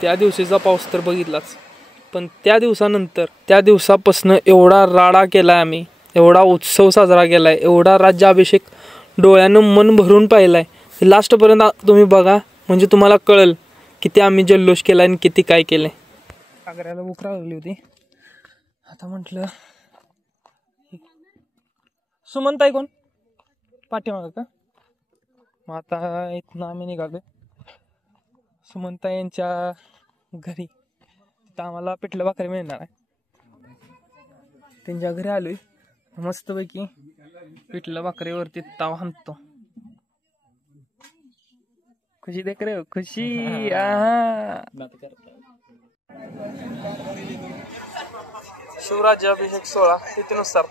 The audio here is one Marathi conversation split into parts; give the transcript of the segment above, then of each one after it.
त्या दिवशीचा पाऊस तर बघितलाच, पण त्या दिवसानंतर त्या दिवसापासून एवढा राडा केला आहे आम्ही, एवढा उत्सव साजरा केला आहे, एवढा राज्याभिषेक डोळ्यानं मन भरून पाहिला आहे. लास्टपर्यंत तुम्ही बघा, म्हणजे तुम्हाला कळेल किती आम्ही जल्लोष केला आणि किती काय केलं आहे. आग्र्याला भूक लागली होती, आता म्हटलं सुमनताई कोण पाठीमागं का, मग आता इथनं आम्ही निघालो सुमनताई यांच्या घरी. तर आम्हाला पिठलं भाकरी मिळणार आहे, त्यांच्या घरी आलोय. मस्तपैकी पिठलं भाकरीवरती ताव हाणतो. खुशी देख रे खुशी. शिवराज्याभिषेक सोहळा तिथीनुसार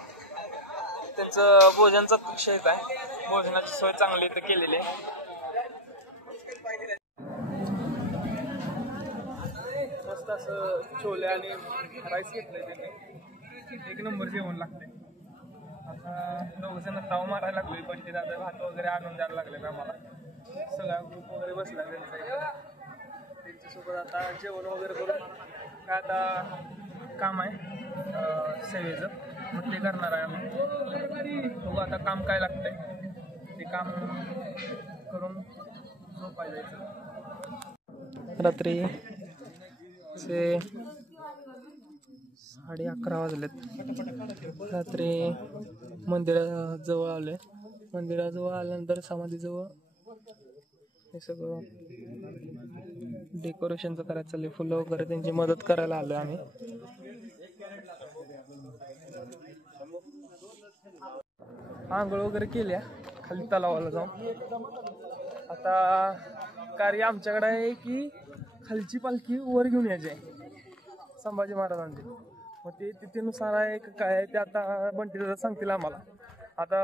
त्यांचं भोजनचा कक्ष येत आहे, भोजनाची सोय चांगली इथं केलेली आहे. मस्त असं छोले आणि राईस घेतलंय त्यांनी, एक नंबर जेवण लागतंय. आता दोघ जण ताव मारायला लागलोय, पण ते दादा भात वगैरे आणून द्यायला लागले आम्हाला. सगळा ग्रुप वगैरे बसला त्यांच्यासोबत. आता जेवण वगैरे करून काय आता काम आहे सेवेचं, मग ते करणार आहे आम्ही. बघू आता काम काय लागतंय ते काम करून झोपायला जायचं. रात्री 11:30 वाजलेत. रात्री मंदिराजवळ आलोय. मंदिराजवळ आल्यानंतर समाधीजवळ हे सगळं डेकोरेशनचं करायचं चाललंय, फुलं वगैरे त्यांची मदत करायला आलोय आम्ही. आंघोळ वगैरे केल्या खाली तलावाला जाऊन. आता कार्य आमच्याकडे आहे की खालची पालखी वर घेऊन यायची आहे संभाजी महाराजांची, मग ते तिथेनुसार आहे काय आहे ते आता बंटी दादा सांगतील आम्हाला. आता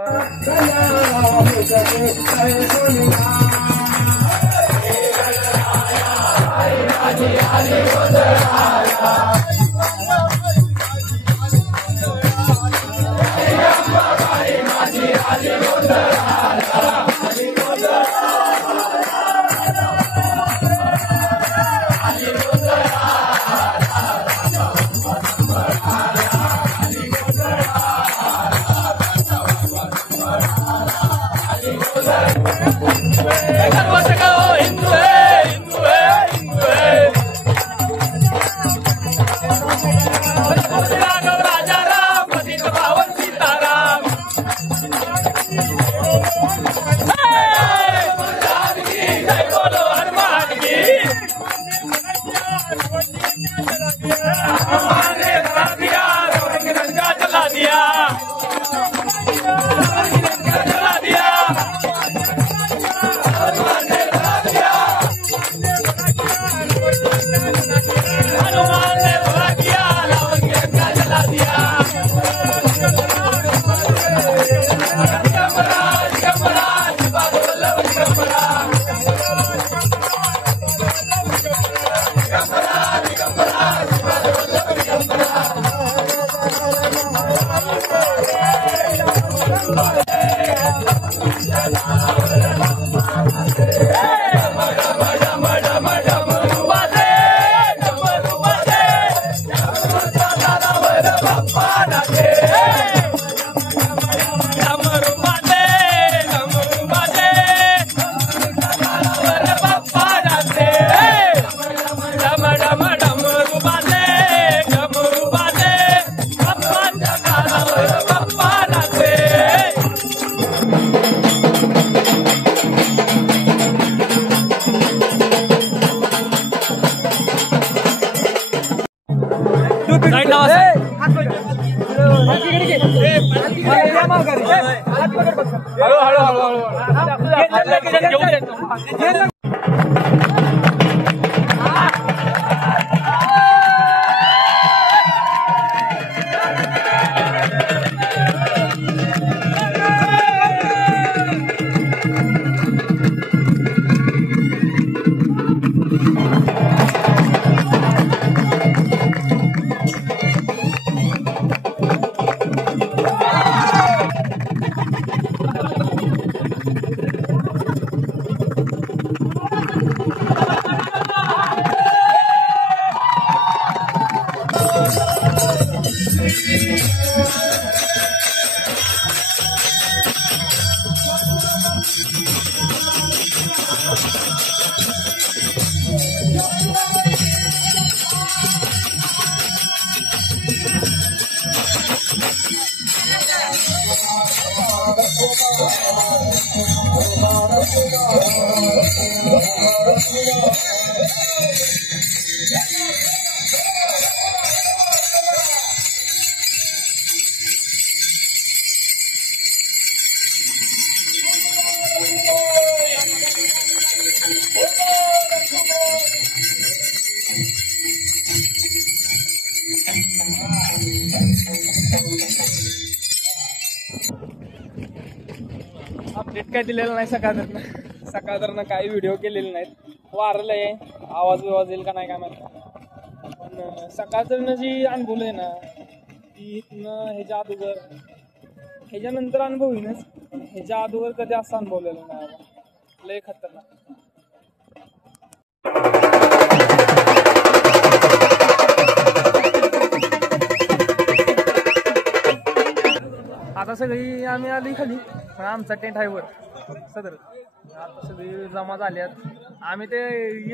अपडेट काय दिलेलं नाही सकाळधरनं काही व्हिडिओ केलेले नाहीत. वारलं आहे, आवाज येईल का नाही काय माहिती. पण सकाळधरनं जी अनुभवलं आहे ना ती इथनं ह्याच्यानंतर अनुभव येईनच. ह्याच्या अगोदर कधी असं अनुभवलेलं नाही. लय खतरनाक. आता सगळी आम्ही आली खाली, आमचा टेंट आहे वर सदर. आता सगळी जमा झाल्यात. आम्ही ते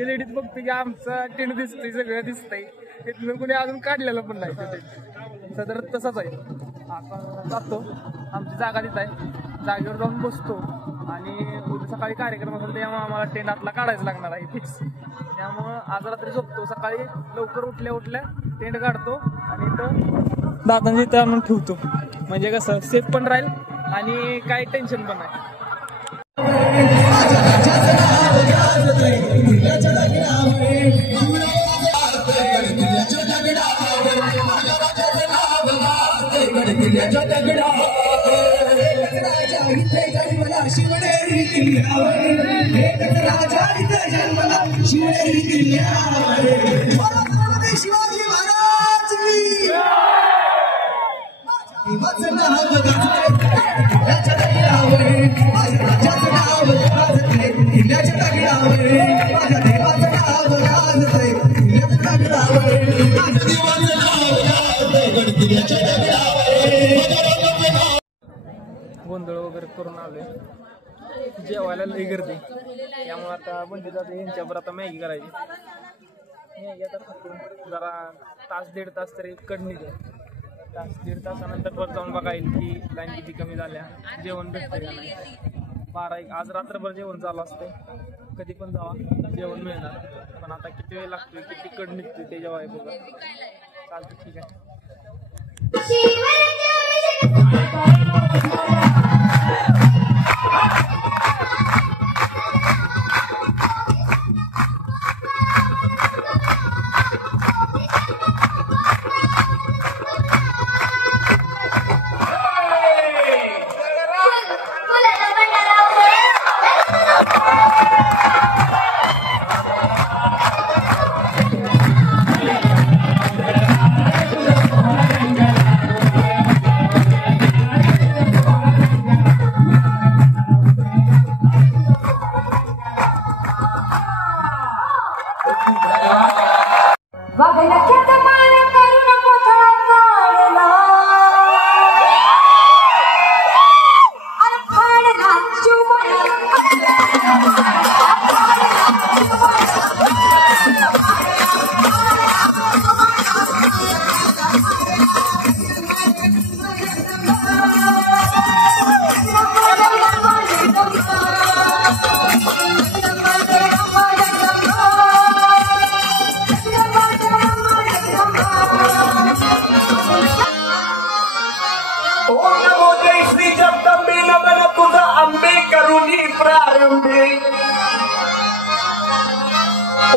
एलईडीत बघतो की आमचा टेंट दिसतंय, सगळं दिसतंय. तिथून कोणी अजून काढलेलं पण नाही. टेंट सदर तसाच आहे. आपण जातो, आमची जागा तिथं आहे, जागेवर जाऊन बसतो. आणि उद्या सकाळी कार्यक्रम असेल त्यामुळे आम्हाला टेंट आतला काढायचं लागणार आहे फिक्स. त्यामुळं आज रात्री झोपतो, सकाळी लवकर उठल्या टेंट काढतो आणि इथं दादांची इथं आणून ठेवतो. म्हणजे कसं सेफ पण राहील आणि काही टेन्शन पण नाही. शिवाजी महाराज गोंधळ वगैरे करून आलोय, जेवायला लई गर्दी. त्यामुळे आता बंदी जाते यांच्यावर. आता मॅगी करायची. मॅगी आता खातो जरा तास दीड तास तरी कड निघेल. तास दीड तासानंतर परत जाऊन बघायला की लाईन किती कमी झाल्या, जेवण भेटतंय का नाही. 12-1 आज रात्रभर जेवण चालू असते. कधी पण जावा जेवण मिळणार. पण आता किती वेळ लागतोय, किती कड निघतोय ते जेव्हा बघा. चालतं, ठीक आहे.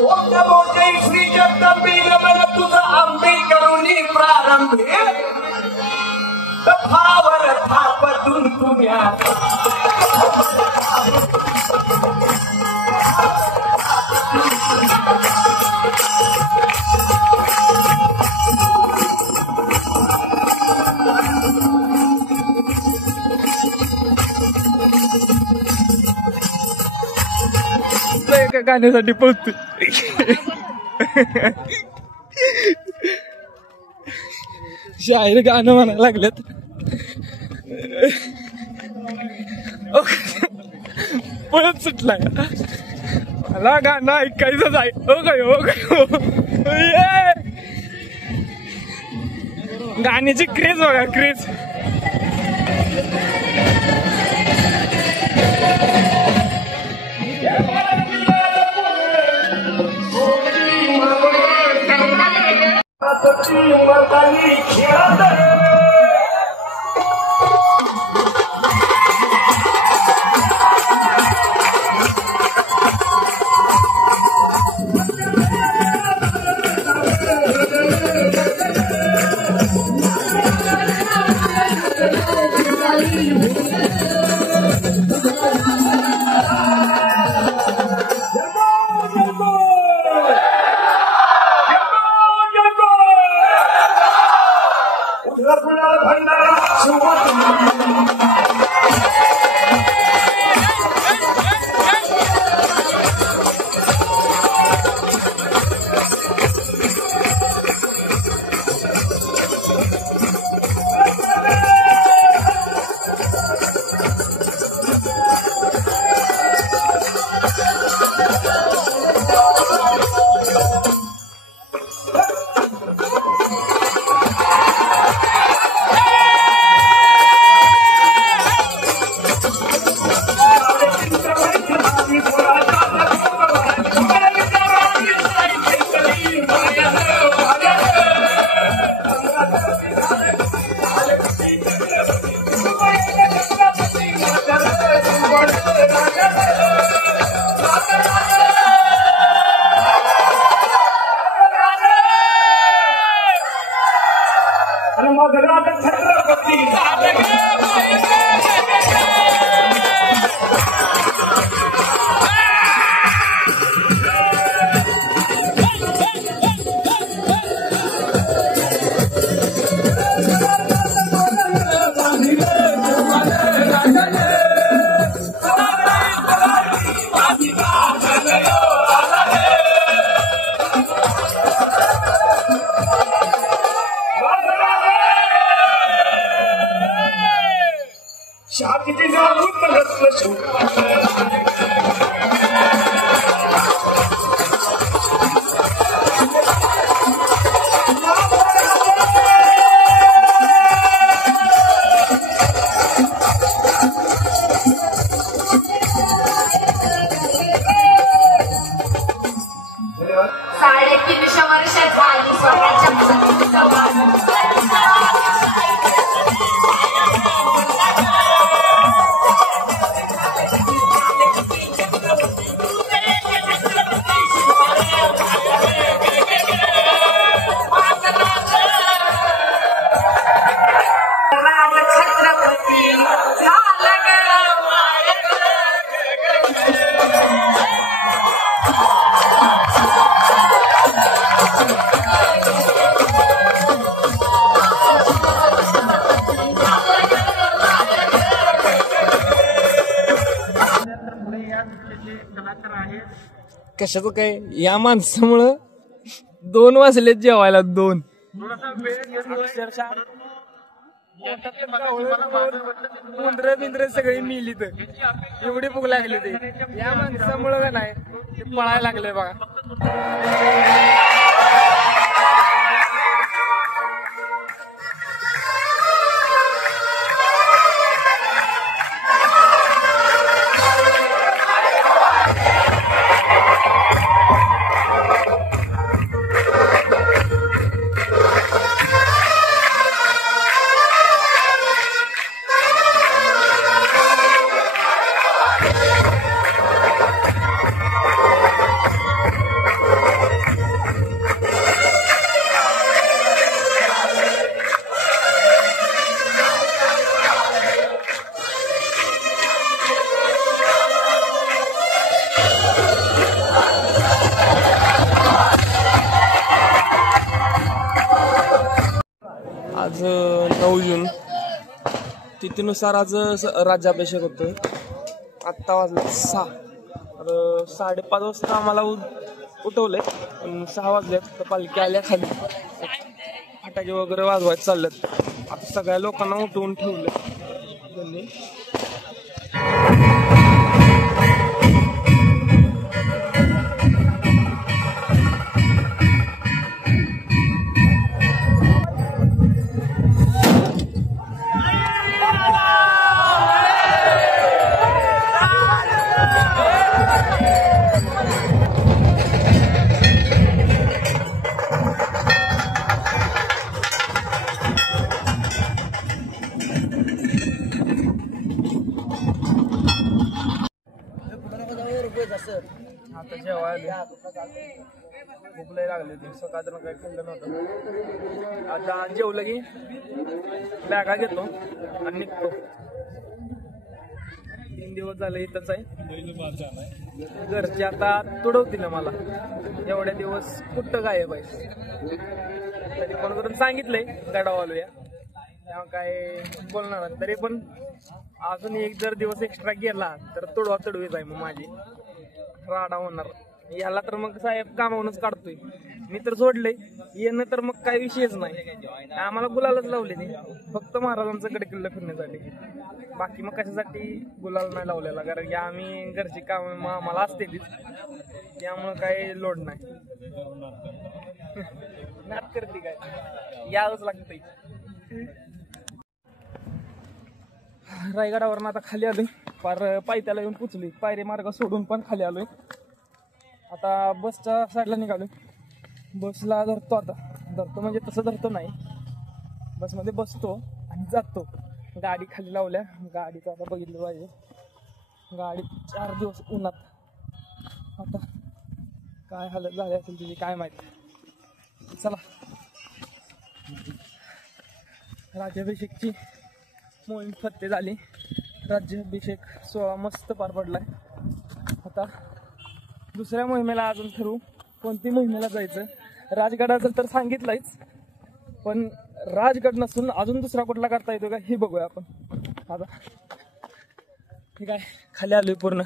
ओम नमो जय श्री जगदंबे नमन तुझा अंबे करुणी प्रारंभे तफावर थापतून तुम्या एका गाण्यासाठी पळतोय. शाहीर गाणं म्हणायला लागलेत. पळत सुटलाय मला गाणं ऐकायचंच आहे. हो काय हो काय गाण्याची क्रेज बघा क्रेज. कशाचं काय या माणसामुळं 2 वाजलेत जेवायला. 2 बिंद्रे सगळी मिली तर एवढी भूक लागली ते या माणसामुळं का नाही ते पळायला लागले बघा. आज 9 जून तिथीनुसार आज राज्याभिषेक होतोय. आत्ता वाजले 6. तर 5:30 वाजता आम्हाला उठवलंय पण 6 वाजलेत तर पालखी आल्या खाली. फटाके वगैरे वाजवायचे चाललेत. आता सगळ्या लोकांना उठवून ठेवलं त्यांनी. आता जेवायला भूक लय लागली होती. सकाळ काही खाल्लं नव्हतं. आता जेवलं की बॅगा घेतो आणि निघतो. 3 दिवस झाले इथंच आहे. घरचे आता तुडवतील मला, एवढ्या दिवस कुठं काय पाहिजे. तरी कोण करून सांगितलंय गडावालो या, तेव्हा काय बोलणार नाही. तरी पण अजून एक जर दिवस एक्स्ट्रा गेला तर तुडवीच आहे. मग माझी राडा होणार याला. तर मग साहेब कामावूनच काढतोय. मी तर सोडले येणं, तर मग काही विषयच नाही. आम्हाला गुलालच लावले ते फक्त महाराजांचं गड किल्ला फिरण्यासाठी. बाकी मग कशासाठी गुलाल नाही लावलेला, कारण की आम्ही घरची काम आम्हाला असते त्यामुळं काही लोड नाही. नात करते काय, यावंच लागतंय. रायगडावरून आता खाली आलोय. पार पायथ्याला येऊन पोचलोय. पायरी मार्ग सोडून पण खाली आलोय. आता बसच्या साईडला निघालोय. बसला धरतो. आता धरतो म्हणजे तसं धरतो नाही, बसमध्ये बसतो आणि जातो. गाडी खाली लावल्या. गाडीचं आता बघितलं पाहिजे. गाडी 4 दिवस उन्हात. आता काय हालत झाली असेल तुझी काय माहिती. चला, राज्याभिषेकची मोहीम फत्ते झाली. राज्याभिषेक सोहळा मस्त पार पडलाय. आता दुसऱ्या मोहिमेला अजून ठरवू कोणती मोहिमेला जायचं. राजगडाचं तर सांगितलंयच, पण राजगड नसून अजून दुसरा कुठला करता येतो का हे बघूया आपण. आता ठीक आहे, खाली आलोय पूर्ण.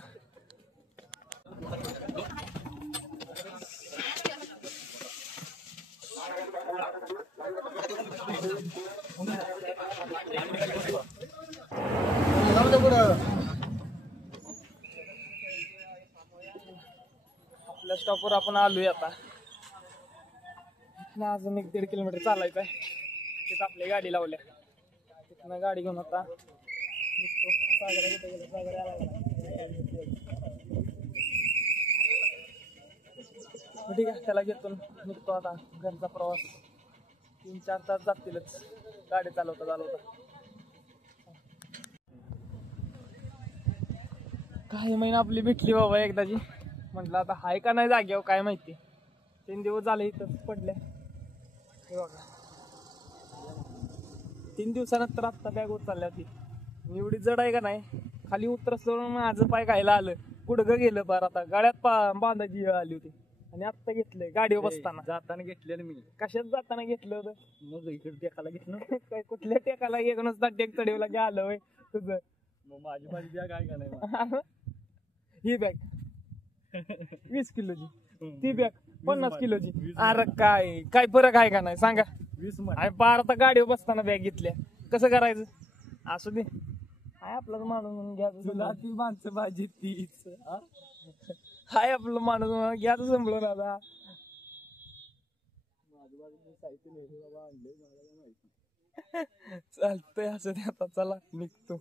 आपल्या स्टॉपवर आपण आलोय. आता इथनं अजून 1-1.5 किलोमीटर चालायचं आहे. तिथं आपल्या गाडी लावल्या. तिथनं गाडी घेऊन आता निघतो. सागरा कुठे गेला? सागरा आला. ठीक आहे, त्याला घेतो निघतो. आता घरचा प्रवास 3-4 तास जातीलच गाडी चालवता. काही महिना आपली भेटली बाबा एकदाची. म्हटलं आता हाय का नाही जाग्यावर काय माहिती. 3 दिवस झाले इथं पडल्या. हे बघा, 3 दिवसानंतर आत्ता बॅग उचलल्या. ती एवढी जड आहे का नाही. खाली उतरसतो माझं पाय खायला आलं, गुडघं गेलं पार. आता गाड्यात बांधायची वेळ आली होती आणि आत्ता घेतलंय गाडीवर बसताना. जाताना घेतलेलं मी. कशात जाताना घेतलं होतं? मग इकडे टेकाला घेतलं. काय कुठल्या टेकाला एक नुसता टेक चढवला की आलं होय तुझं. मग माझी बॅग आहे का नाही? ही बॅग 20 किलोची, ती बॅग 50 किलोची. अरे काय फरक आहे का नाही सांगा? 20 आणि पार आता गाडीवर बसताना बॅग घेतल्या. कसं करायचं? असू दे, हाय आपलाच माणूस म्हणून घ्यायचं. तुला ती माणसं भाजी तीच. हाय आपलं माणूस म्हणून घ्यायचं संभळून. आता चालतंय असं ते. आता चला निघतो.